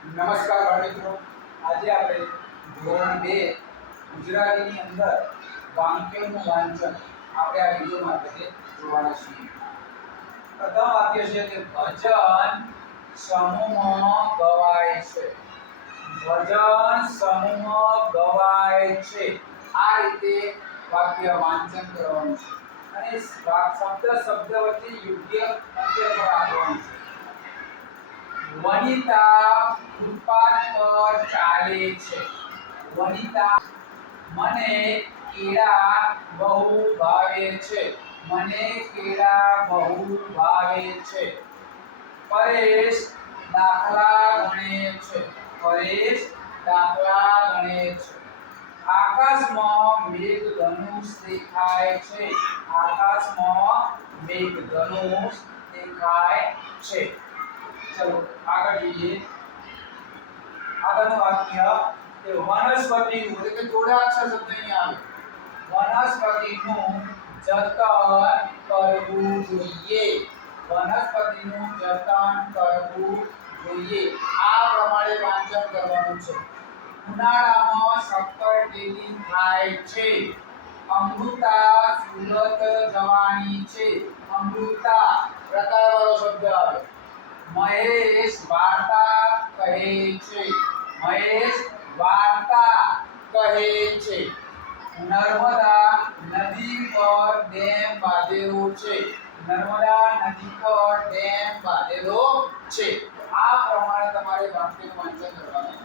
નમસ્કાર બાળમિત્રો, આજે આપણે ધોરણ 2 ગુજરાતીની અંદર વાક્યોનું વાંચન આપણે આ વિડિયો મારફતે જોવાના છીએ. પ્રથમ વાક્ય છે કે ભજન સમૂહમાં ગવાય છે. ભજન સમૂહમાં ગવાય છે. આ રીતે વાક્ય વાંચન કરવાનું છે અને શબ્દ વચ્ચે યોગ્ય અંતર પર આપવાનું છે. વનિતા ફૂટપાથ પર ચાલે છે. વનિતા મને કેળા બહુ ભાવે છે. મને કેળા બહુ ભાવે છે. પરેશ દાખલા ગણે છે. પરેશ દાખલા ગણે છે. આકાશમાં મેઘધનુષ દેખાય છે. આકાશમાં મેઘધનુષ દેખાય છે. ચલો આગળ જોઈએ. આગળનું વાક્ય કે વનસ્પતિનું એટલે કે જોડા અક્ષર શબ્દ અહીં આવે. વનસ્પતિનું જતન કરવું જોઈએ. વનસ્પતિનું જતન કરવું જોઈએ. આ પ્રમાણે વાંચન કરવાનું છે. ઉનાળામાં શક્કરટેટી થાય છે. અમૃતા સુરત જવાની છે. અમૃતા પ્રકારવાળો શબ્દ આવે. મહેશ વાર્તા કહે છે. મહેશ વાર્તા કહે છે. નર્મદા નદી પર ડેમ બાંધેલો છે. નર્મદા નદી પર ડેમ બાંધેલો છે. આ પ્રમાણે તમારે વાક્યનું વાંચન કરવાનું